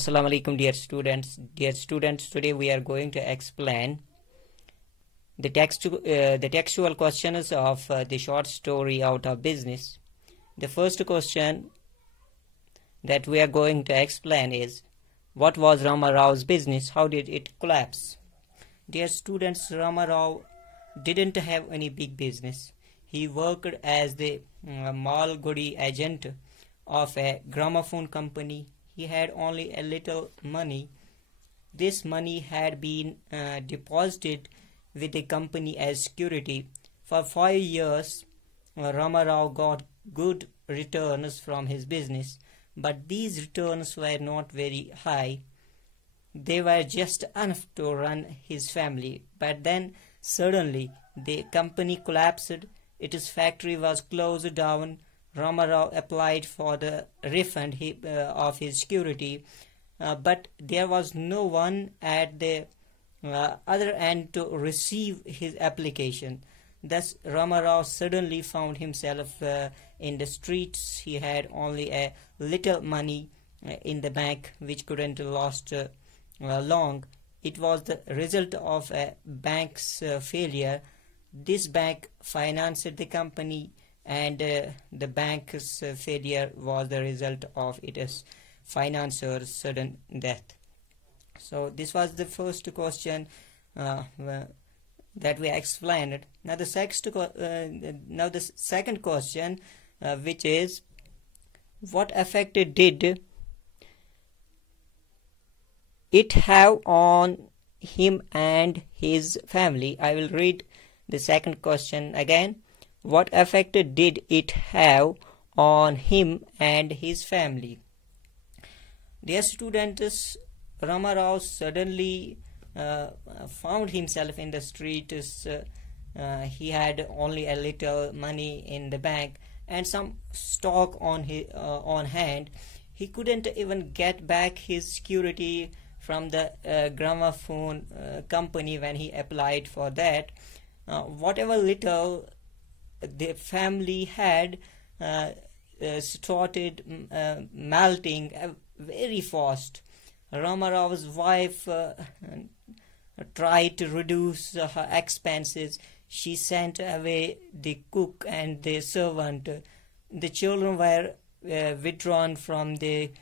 Assalamu alaikum, dear students. Dear students, today we are going to explain the textual questions of the short story Out of Business. The first question that we are going to explain is, what was Rama Rao's business? How did it collapse? Dear students, Rama Rao didn't have any big business. He worked as the Malgudi agent of a gramophone company. He had only a little money. This money had been deposited with the company as security. For 5 years, Rama Rao got good returns from his business, but these returns were not very high. They were just enough to run his family. But then suddenly the company collapsed. Its factory was closed down. Rama Rao applied for the refund of his security, but there was no one at the other end to receive his application. Thus, Rama Rao suddenly found himself in the streets. He had only a little money in the bank, which couldn't last long. It was the result of a bank's failure. This bank financed the company, and the bank's failure was the result of its financer's sudden death. So this was the first question that we explained. Now the second question, which is, what effect did it have on him and his family? I will read the second question again. What effect did it have on him and his family? Dear students, Rama Rao suddenly found himself in the streets. He had only a little money in the bank and some stock on hand. He couldn't even get back his security from the gramophone company when he applied for that. Whatever little the family had started melting very fast. Rama Rao's wife tried to reduce her expenses. She sent away the cook and the servant. The children were withdrawn from the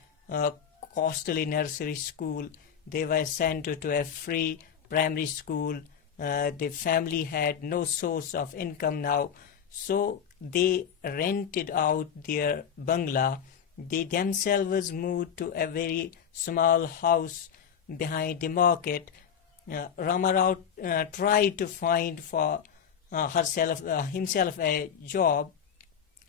costly nursery school. They were sent to a free primary school. The family had no source of income now, so they rented out their bungalow. They themselves moved to a very small house behind the market. Rama Rao tried to find for himself a job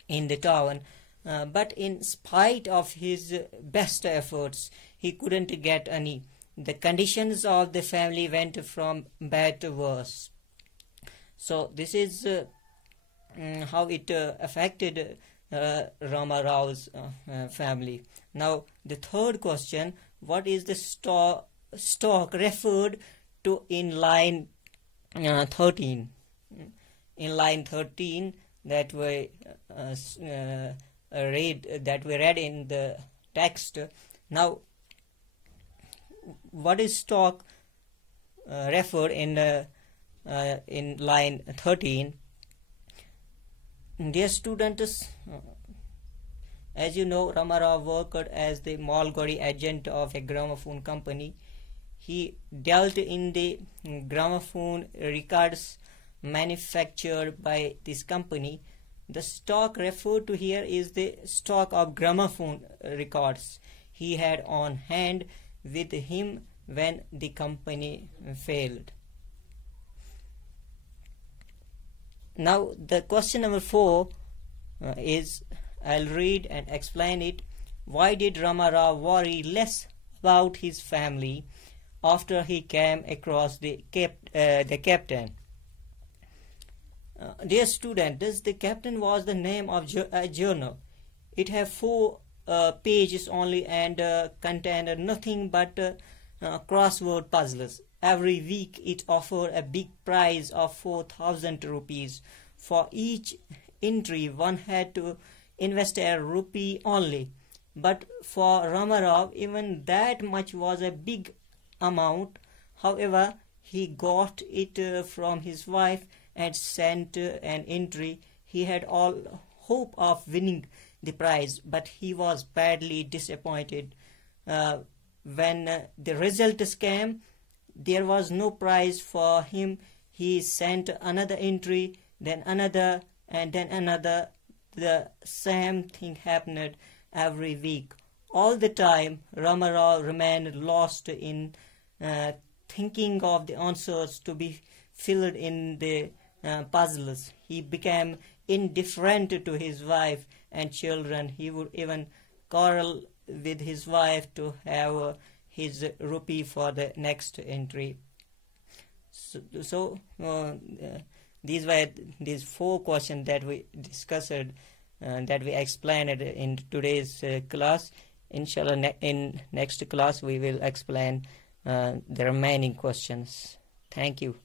in the town, but in spite of his best efforts, he couldn't get any. The conditions of the family went from bad to worse. So this is how it affected Rama Rao's family. Now the third question, what is the stock referred to in line 13? In line 13 that we read in the text. Now what is stock referred in line 13? Dear students, as you know, Rama Rao worked as the Malgudi agent of a gramophone company. He dealt in the gramophone records manufactured by this company. The stock referred to here is the stock of gramophone records he had on hand with him when the company failed. Now the question number 4 is, I'll read and explain it. Why did Rama Rao worry less about his family after he came across the captain? Dear students, the captain was the name of a journal. It had 4 pages only and contained nothing but crossword puzzles. Every week it offered a big prize of 4,000 rupees. For each entry one had to invest a rupee only. but for Ramarov even that much was a big amount. However, he got it from his wife and sent an entry. He had all hope of winning the prize, but he was badly disappointed. When the results came, there was no prize for him. He sent another entry, then another, and then another. The same thing happened every week. All the time, Ramarao remained lost in thinking of the answers to be filled in the puzzles. He became indifferent to his wife and children. He would even quarrel with his wife to have his rupee for the next entry. These were these 4 questions that we discussed, that we explained in today's class. Inshallah, in next class we will explain the remaining questions. Thank you.